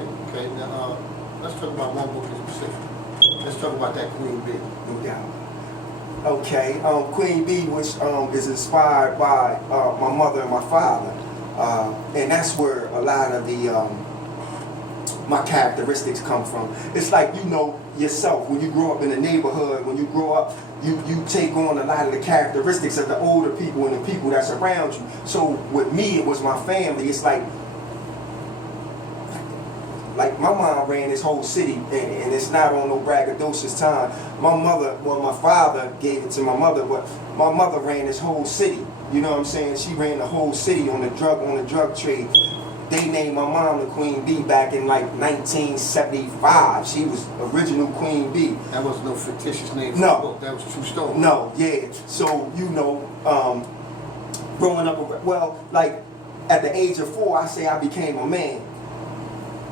Okay. Now, let's talk about one book in specific. Let's talk about that Queen Bee. No doubt. Okay, Queen Bee, which is inspired by my mother and my father, and that's where a lot of the my characteristics come from. It's like, you know yourself, when you grow up in the neighborhood, when you grow up, you take on a lot of the characteristics of the older people and the people that's around you. So with me, it was my family. It's like my mom ran this whole city, and it's not on no braggadocious time. My mother, well, my father gave it to my mother, but my mother ran this whole city. You know what I'm saying? She ran the whole city on the drug trade. They named my mom the Queen Bee back in like 1975. She was original Queen Bee. That was no fictitious name for No. the book. That was a true story. No, yeah. So, you know, growing up, well, like at the age of 4, I say I became a man.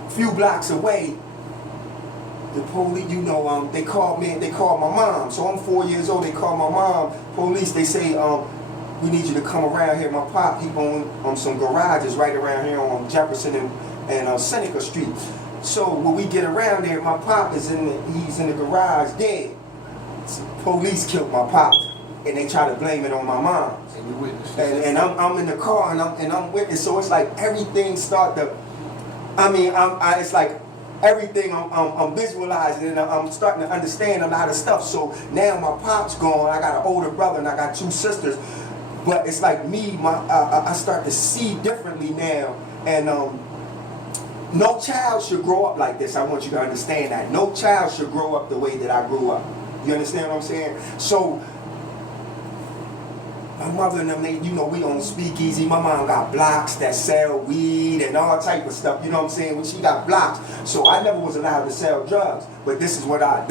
Few blocks away, the police, you know, they called my mom. So I'm 4 years old, they called my mom, police, they say, we need you to come around here. My pop, he owned some garages right around here on Jefferson and Seneca Street. So when we get around there, my pop he's in the garage dead. Police killed my pop, and they try to blame it on my mom. And you witnessed. And I'm in the car, and I'm witness. So it's like everything start to. It's like everything I'm visualizing, and I'm starting to understand a lot of stuff. So now my pop's gone. I got an older brother and I got 2 sisters. But it's like me, I start to see differently now. And no child should grow up like this. I want you to understand that. No child should grow up the way that I grew up. You understand what I'm saying? So my mother and them, we own speakeasy. My mom got blocks that sell weed and all type of stuff. You know what I'm saying? When she got blocks, so I never was allowed to sell drugs. But this is what I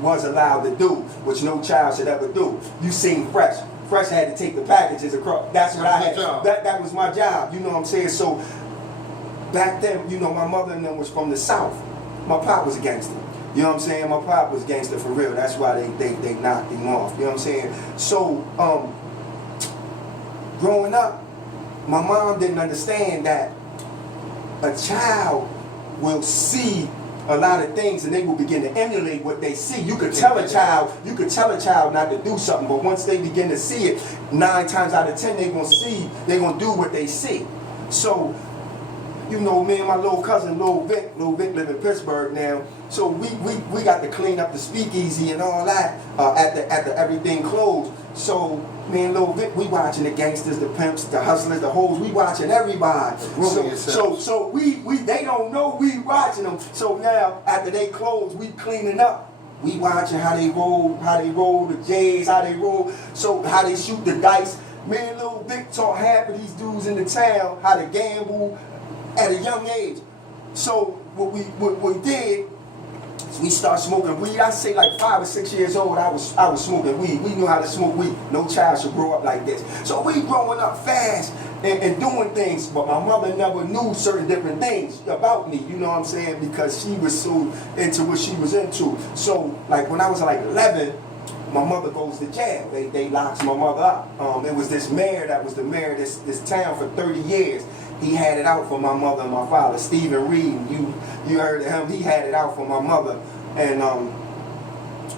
was allowed to do, which no child should ever do. You seen Fresh. Fresh had to take the packages across. That's what I had. That was my job. You know what I'm saying? So back then, my mother and them was from the South. My pop was a gangster. You know what I'm saying? My pop was gangster for real. That's why they knocked him off. You know what I'm saying? So growing up, my mom didn't understand that a child will see a lot of things and they will begin to emulate what they see. You could tell a child not to do something, but once they begin to see it, 9 times out of 10 they're gonna do what they see. So, me and my little cousin, Lil Vic live in Pittsburgh now. So we got to clean up the speakeasy and all that at the everything closed. So me and Lil Vic, we watching the gangsters, the pimps, the hustlers, the hoes. We watching everybody. So they don't know we watching them. So now after they close, we cleaning up. We watching how they roll the J's, how they roll. So how they shoot the dice. Me and Lil Vic taught half of these dudes in the town how to gamble at a young age. So what we did, we start smoking weed. I say like 5 or 6 years old, I was smoking weed. We knew how to smoke weed. No child should grow up like this. So we growing up fast and doing things, but my mother never knew certain different things about me, you know what I'm saying? Because she was so into what she was into. So like when I was like 11, my mother goes to jail. They locked my mother up. It was this mayor that was the mayor of this town for 30 years. He had it out for my mother and my father, Stephen Reed. You heard of him. He had it out for my mother. And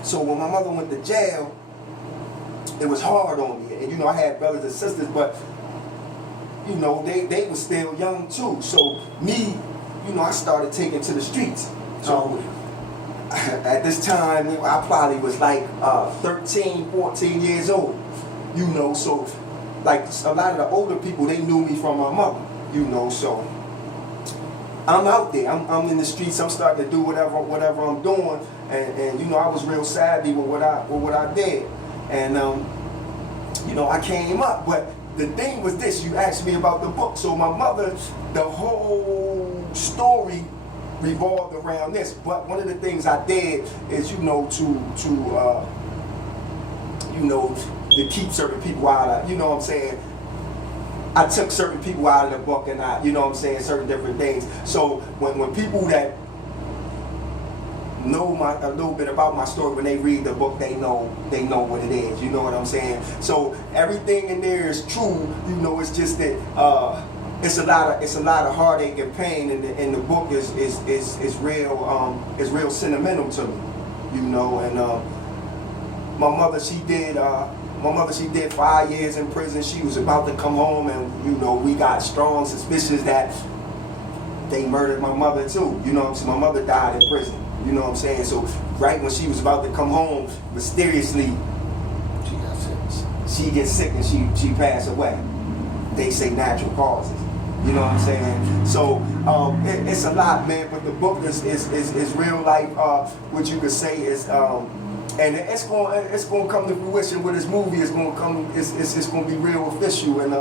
so when my mother went to jail, it was hard on me. And I had brothers and sisters, but they were still young too. So me, I started taking to the streets. So at this time, I probably was like 13, 14 years old. So like a lot of the older people, they knew me from my mother. So I'm out there. I'm in the streets. I'm starting to do whatever I'm doing, and I was real savvy with what I did, and I came up. But the thing was this: you asked me about the book. So my mother, the whole story revolved around this. But one of the things I did is, to keep certain people out of, what I'm saying. I took certain people out of the book and certain different things. So when people that know a little bit about my story, when they read the book, they know what it is. You know what I'm saying? So everything in there is true. It's just that it's a lot of heartache and pain, and the book is real sentimental to me, you know. And my mother, she did 5 years in prison. She was about to come home, and you know, we got strong suspicions that they murdered my mother too. You know what I'm saying? My mother died in prison. You know what I'm saying? So right when she was about to come home, mysteriously She got sick. she gets sick and she passed away. They say natural causes. You know what I'm saying? So it's a lot, man. But the book is real life. What you could say is, and it's going to come to fruition with this movie. It's going to come. It's going to be real official, and